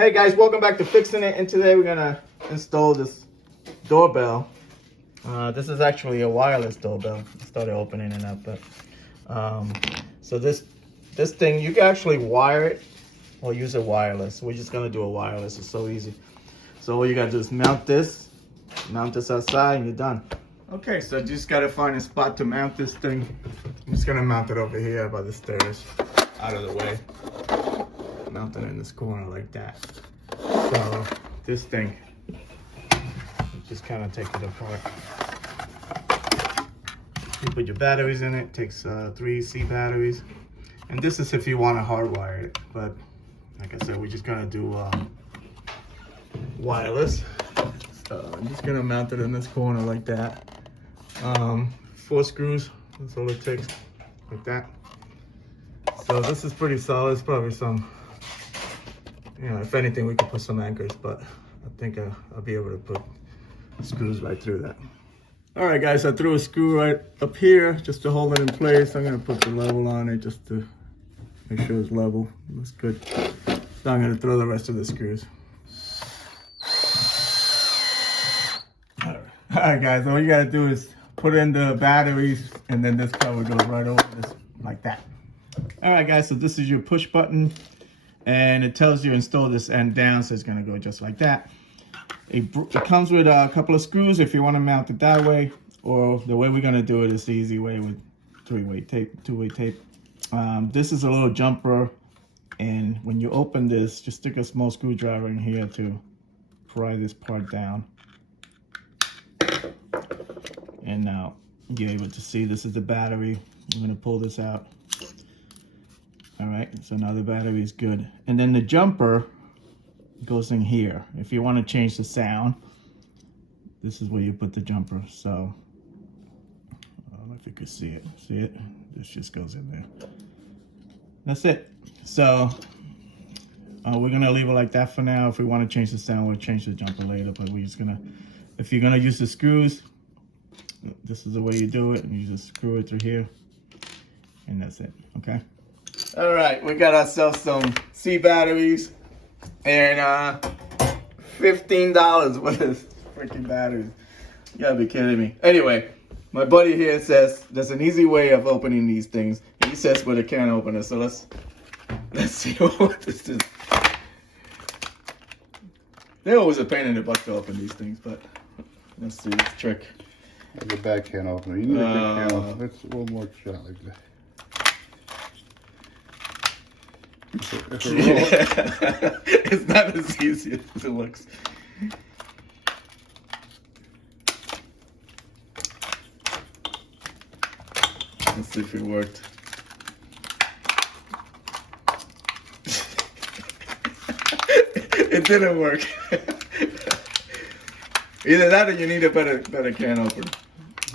Hey guys, welcome back to Fixin' It, and today we're gonna install this doorbell. This is actually a wireless doorbell. I started opening it up, but so this thing you can actually wire it or use it wireless. We're just gonna do a wireless. It's so easy. So all you gotta do is mount this outside, and you're done. Okay, so just gotta find a spot to mount this thing. I'm just gonna mount it over here by the stairs, out of the way. Mount it in this corner like that. So this thing, just kind of take it apart. You put your batteries in it. Takes 3 C batteries, and this is if you want to hardwire it. But like I said, we're just gonna do wireless. So I'm just gonna mount it in this corner like that. 4 screws. That's all it takes, like that. So this is pretty solid. It's probably some. If anything, we could put some anchors, but I think I'll be able to put screws right through that. All right, guys, I threw a screw right up here just to hold it in place. I'm gonna put the level on it just to make sure it's level. Looks good. So I'm gonna throw the rest of the screws. All right, guys, all you gotta do is put in the batteries, and then this cover goes right over this like that. All right, guys, so this is your push button. And it tells you install this end down, so it's gonna go just like that. It comes with a couple of screws if you want to mount it that way, or the way we're gonna do it is the easy way with two-way tape. This is a little jumper, and when you open this, just stick a small screwdriver in here to pry this part down. And now you're able to see this is the battery. I'm gonna pull this out. All right, so now the battery is good. And then the jumper goes in here. If you want to change the sound, this is where you put the jumper. So, I don't know if you can see it. See it? This just goes in there. That's it. So, we're gonna leave it like that for now. If we want to change the sound, we'll change the jumper later. But we're just gonna, if you're gonna use the screws, this is the way you do it. And you just screw it through here. And that's it, okay? All right, we got ourselves some C batteries and $15 worth of freaking batteries. You gotta be kidding me. Anyway, my buddy here says there's an easy way of opening these things. He says with a can opener, so let's see what this is. They're always a pain in the butt to open these things, but let's see this trick. Like a bad can opener. You need a big can opener. It's a little more shot like that. It's not as easy as it looks. Let's see if it worked. It didn't work. Either that or you need a better can opener.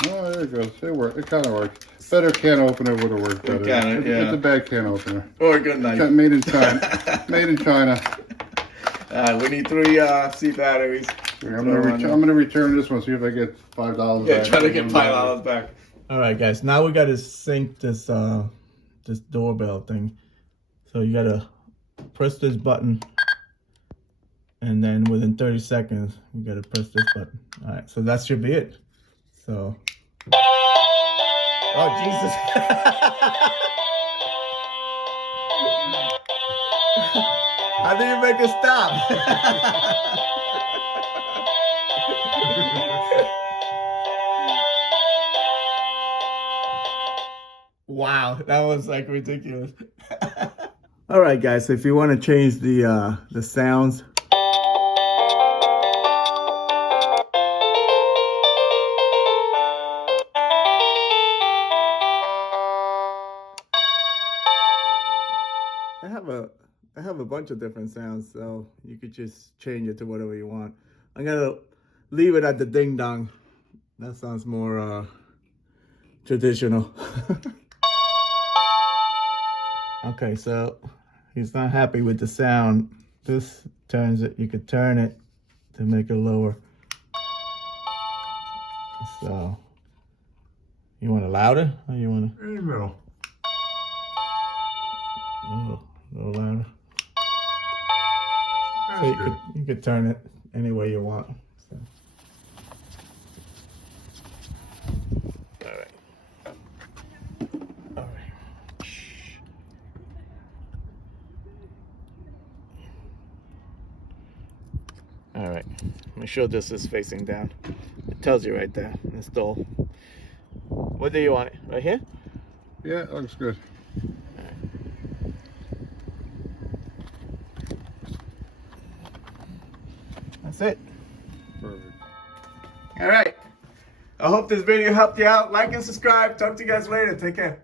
Oh, there it goes. It worked. It kind of worked. Better can opener would have worked better. It's a bad can opener. Or a good knife. Made in China. Made in China. We need 3 C batteries. Here, I'm gonna return this one. See if I get $5 yeah, back. try to get $5 back. All right, guys. Now we gotta sync this this doorbell thing. So you gotta press this button, and then within 30 seconds, we gotta press this button. All right. So that should be it. So. Oh, Jesus. How do you make it stop? Wow, that was like ridiculous. All right, guys, so if you want to change the sounds, I have a bunch of different sounds, so you could just change it to whatever you want. I'm gonna leave it at the ding dong. That sounds more traditional. Okay, so he's not happy with the sound. This turns it. You could turn it to make it lower. So you want it louder, or you want it In the middle. a little louder? So you could turn it any way you want. So. All right. All right. All right. Make sure this is facing down. It tells you right there. Install. What do you want it? Right here? Yeah, it looks good. That's it. Perfect. All right. I hope this video helped you out. Like and subscribe. Talk to you guys later. Take care.